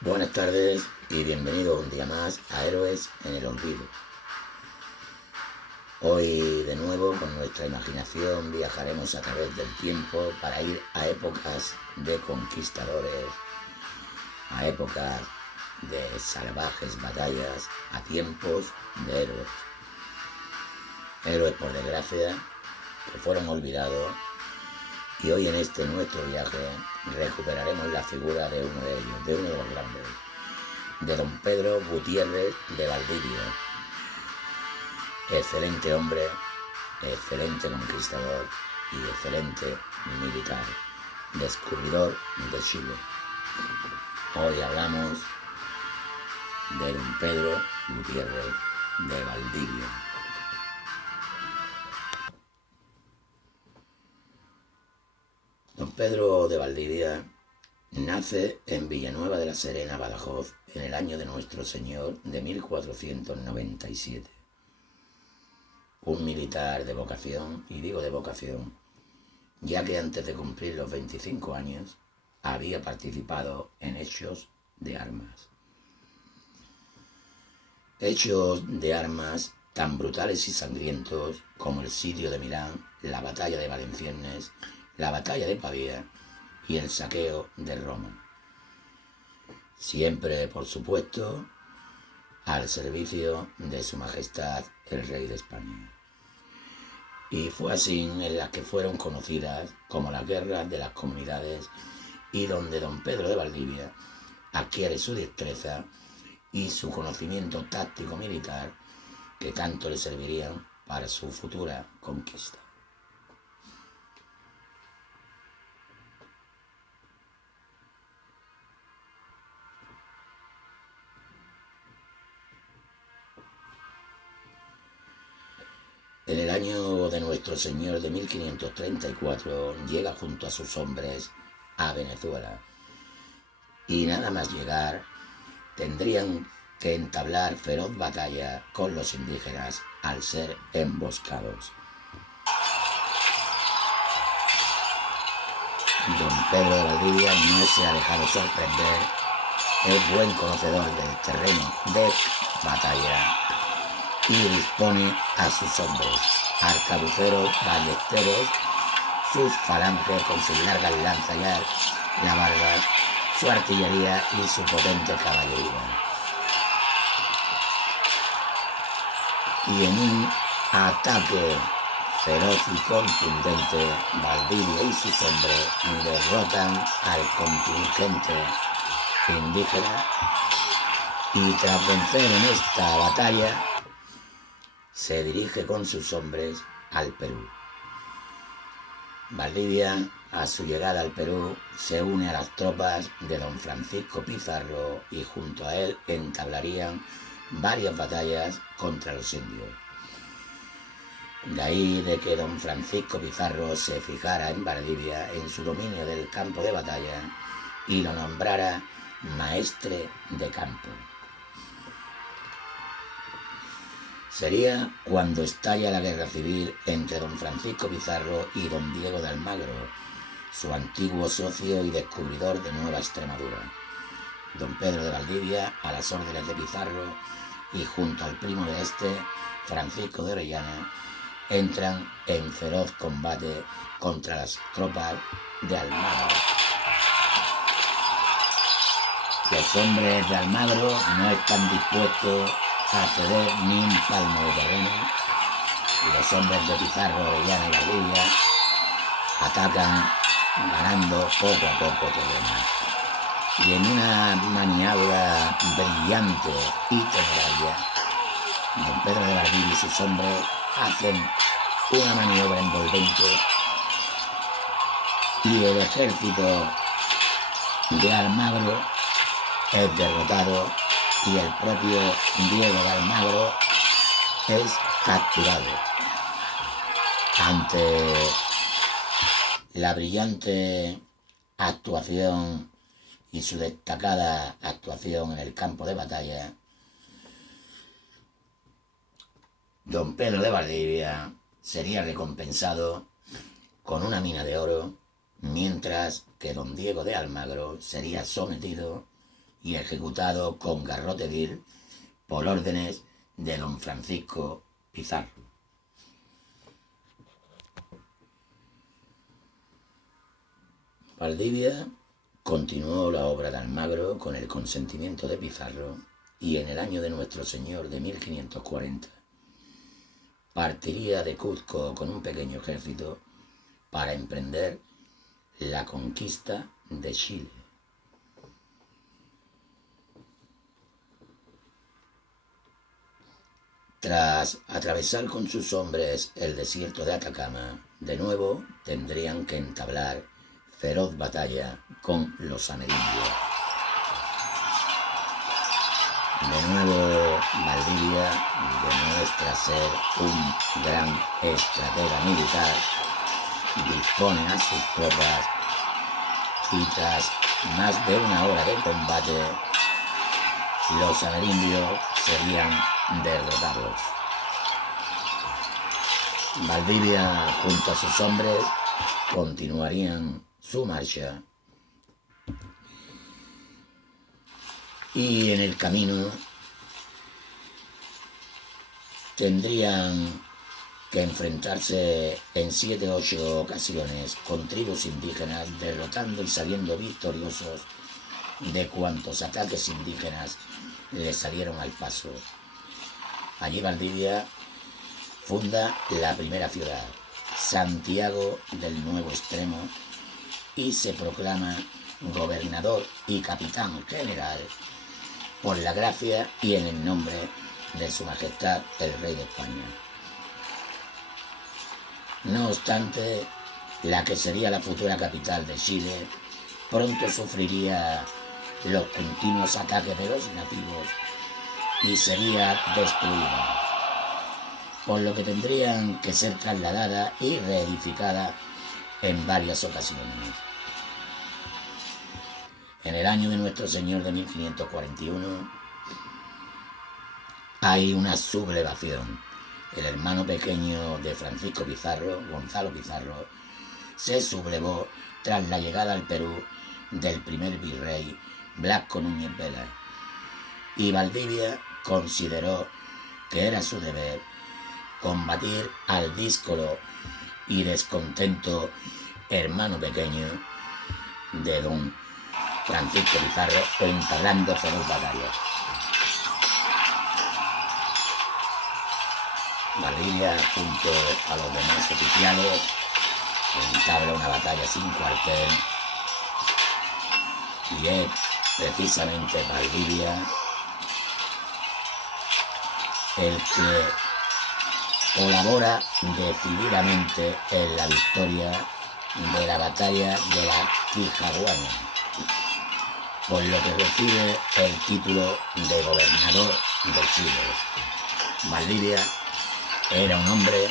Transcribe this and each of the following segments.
Buenas tardes y bienvenidos un día más a Héroes en el Olvido. Hoy de nuevo con nuestra imaginación viajaremos a través del tiempo para ir a épocas de conquistadores, a épocas de salvajes batallas, a tiempos de héroes. Héroes por desgracia que fueron olvidados, y hoy en este nuestro viaje recuperaremos la figura de uno de ellos, de uno de los grandes, de don Pedro Gutiérrez de Valdivia. Excelente hombre, excelente conquistador y excelente militar, descubridor de Chile. Hoy hablamos de don Pedro Gutiérrez de Valdivia. Don Pedro de Valdivia nace en Villanueva de la Serena, Badajoz, en el año de nuestro Señor de 1497. Un militar de vocación, y digo de vocación, ya que antes de cumplir los 25 años había participado en hechos de armas. Hechos de armas tan brutales y sangrientos como el sitio de Milán, la batalla de Valenciennes, la batalla de Pavía y el saqueo de Roma. Siempre, por supuesto, al servicio de su majestad el rey de España. Y fue así en las que fueron conocidas como las guerras de las comunidades, y donde don Pedro de Valdivia adquiere su destreza y su conocimiento táctico militar que tanto le servirían para su futura conquista. En el año de nuestro Señor de 1534 llega junto a sus hombres a Venezuela, y nada más llegar tendrían que entablar feroz batalla con los indígenas al ser emboscados. Don Pedro de Valdivia no se ha dejado sorprender, es buen conocedor del terreno de batalla y dispone a sus hombres, arcabuceros, ballesteros, sus falanges con sus largas lanzas y alabardas, su artillería y su potente caballería. Y en un ataque feroz y contundente, Valdivia y sus hombres derrotan al contingente indígena, y tras vencer en esta batalla se dirige con sus hombres al Perú. Valdivia, a su llegada al Perú, se une a las tropas de don Francisco Pizarro, y junto a él entablarían varias batallas contra los indios. De ahí de que don Francisco Pizarro se fijara en Valdivia, en su dominio del campo de batalla, y lo nombrara maestre de campo. Sería cuando estalla la guerra civil entre don Francisco Pizarro y don Diego de Almagro, su antiguo socio y descubridor de Nueva Extremadura. Don Pedro de Valdivia, a las órdenes de Pizarro, y junto al primo de este, Francisco de Orellana, entran en feroz combate contra las tropas de Almagro. Los hombres de Almagro no están dispuestos a ceder ni un palmo de terreno, y los hombres de Pizarro, Orellana y Valdivia atacan, ganando poco a poco terreno. Y en una maniobra brillante y temeraria, don Pedro de Valdivia y sus hombres hacen una maniobra envolvente, y el ejército de Almagro es derrotado, y el propio Diego de Almagro es capturado. Ante la brillante actuación y su destacada actuación en el campo de batalla, don Pedro de Valdivia sería recompensado con una mina de oro, mientras que don Diego de Almagro sería sometido y ejecutado con garrote vil por órdenes de don Francisco Pizarro. Valdivia continuó la obra de Almagro con el consentimiento de Pizarro y en el año de nuestro Señor de 1540 partiría de Cuzco con un pequeño ejército para emprender la conquista de Chile. Tras atravesar con sus hombres el desierto de Atacama, de nuevo tendrían que entablar feroz batalla con los amerindios. De nuevo, Valdivia demuestra ser un gran estratega militar, dispone a sus tropas y tras más de una hora de combate, los amerindios serían derrotados. Valdivia junto a sus hombres continuarían su marcha y en el camino tendrían que enfrentarse en 7 u 8 ocasiones con tribus indígenas, derrotando y saliendo victoriosos de cuantos ataques indígenas le salieron al paso. Allí Valdivia funda la primera ciudad, Santiago del Nuevo Extremo, y se proclama gobernador y capitán general por la gracia y en el nombre de su majestad el rey de España. No obstante, la que sería la futura capital de Chile pronto sufriría los continuos ataques de los nativos y sería destruida, por lo que tendrían que ser trasladada y reedificada en varias ocasiones. En el año de nuestro Señor de 1541 hay una sublevación. El hermano pequeño de Francisco Pizarro, Gonzalo Pizarro, se sublevó tras la llegada al Perú del primer virrey Blasco Núñez Vela, y Valdivia consideró que era su deber combatir al díscolo y descontento hermano pequeño de don Francisco Pizarro, entablando feroz batalla. Valdivia, junto a los demás oficiales, entabla una batalla sin cuartel, y es precisamente Valdivia el que colabora decididamente en la victoria de la batalla de la Quijaguana, por lo que recibe el título de gobernador de Chile. Valdivia era un hombre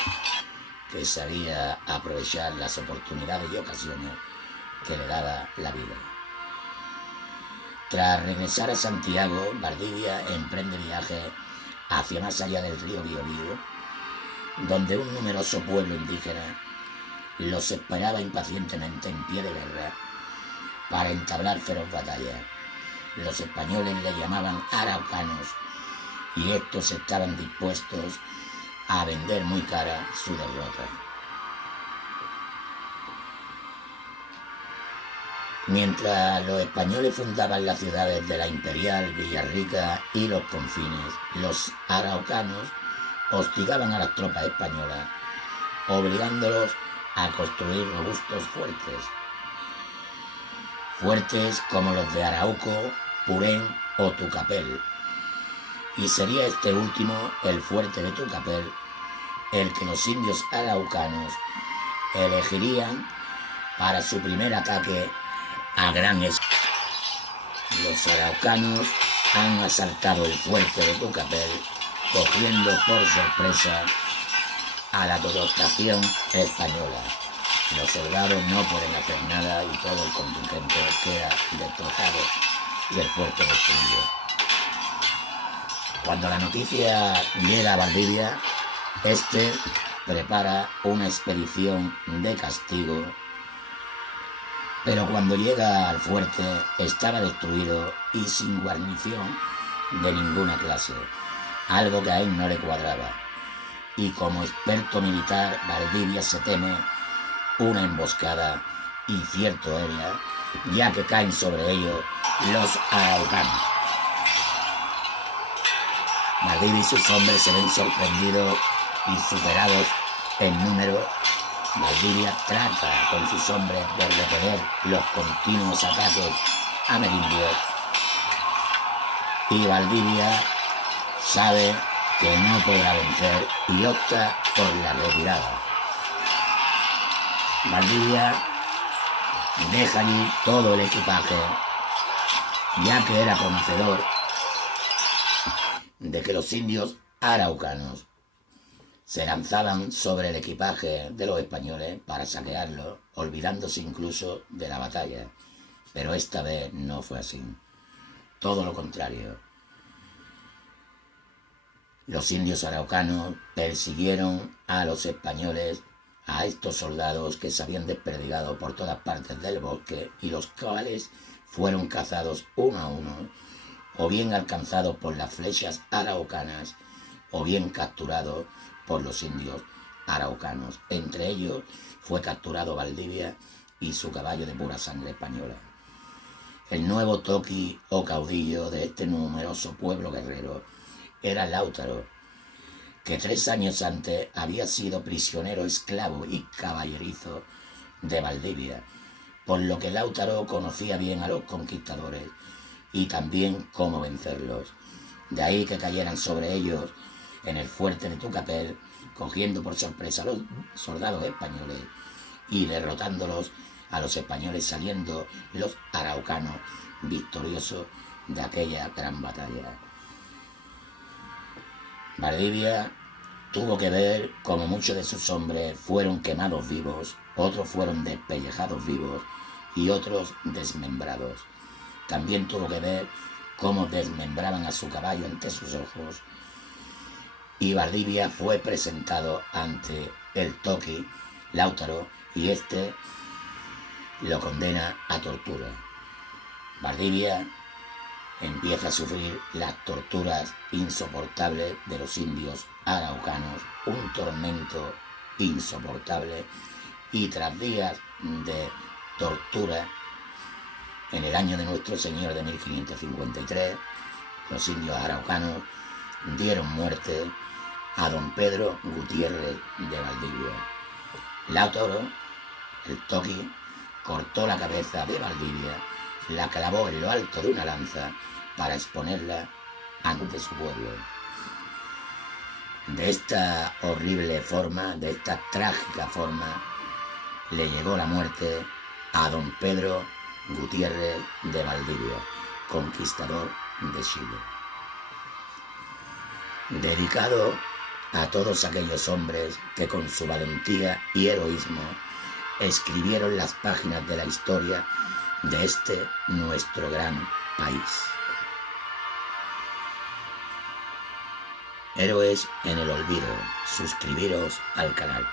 que sabía aprovechar las oportunidades y ocasiones que le daba la vida. Tras regresar a Santiago, Valdivia emprende viaje hacia más allá del río Biobío, donde un numeroso pueblo indígena los esperaba impacientemente en pie de guerra para entablar feroz batalla. Los españoles le llamaban araucanos y estos estaban dispuestos a vender muy cara su derrota. Mientras los españoles fundaban las ciudades de la Imperial, Villarrica y los confines, los araucanos hostigaban a las tropas españolas, obligándolos a construir robustos fuertes como los de Arauco, Purén o Tucapel, y sería este último, el fuerte de Tucapel, el que los indios araucanos elegirían para su primer ataque a gran escala. Los araucanos han asaltado el fuerte de Tucapel, cogiendo por sorpresa a la dotación española. Los soldados no pueden hacer nada y todo el contingente queda destrozado y el fuerte destruido. Cuando la noticia llega a Valdivia, este prepara una expedición de castigo Pero cuando llega al fuerte estaba destruido y sin guarnición de ninguna clase, algo que a él no le cuadraba. Y como experto militar, Valdivia se teme una emboscada y cierto hernia, ya que caen sobre ellos los araucanos. Valdivia y sus hombres se ven sorprendidos y superados en número. Valdivia trata con sus hombres de repeler los continuos ataques amerindios y Valdivia sabe que no podrá vencer y opta por la retirada. Valdivia deja allí todo el equipaje, ya que era conocedor de que los indios araucanos se lanzaban sobre el equipaje de los españoles para saquearlo, olvidándose incluso de la batalla. Pero esta vez no fue así. Todo lo contrario. Los indios araucanos persiguieron a los españoles, a estos soldados que se habían desperdigado por todas partes del bosque y los cuales fueron cazados uno a uno, o bien alcanzados por las flechas araucanas, o bien capturados por los indios araucanos. Entre ellos fue capturado Valdivia y su caballo de pura sangre española. El nuevo toqui o caudillo de este numeroso pueblo guerrero era Lautaro, que 3 años antes había sido prisionero, esclavo y caballerizo de Valdivia, por lo que Lautaro conocía bien a los conquistadores y también cómo vencerlos. De ahí que cayeran sobre ellos en el fuerte de Tucapel, cogiendo por sorpresa a los soldados españoles y derrotándolos a los españoles, saliendo los araucanos victoriosos de aquella gran batalla. Valdivia tuvo que ver cómo muchos de sus hombres fueron quemados vivos, otros fueron despellejados vivos y otros desmembrados. También tuvo que ver cómo desmembraban a su caballo ante sus ojos. Y Valdivia fue presentado ante el toqui Lautaro y este lo condena a tortura. Valdivia empieza a sufrir las torturas insoportables de los indios araucanos, un tormento insoportable, y tras días de tortura, en el año de nuestro Señor de 1553, los indios araucanos dieron muerte a don Pedro Gutiérrez de Valdivia. Lautaro, el toqui, cortó la cabeza de Valdivia, la clavó en lo alto de una lanza para exponerla ante su pueblo. De esta horrible forma, de esta trágica forma, le llegó la muerte a don Pedro Gutiérrez de Valdivia, conquistador de Chile. Dedicado a todos aquellos hombres que con su valentía y heroísmo escribieron las páginas de la historia de este nuestro gran país. Héroes en el olvido, suscribiros al canal.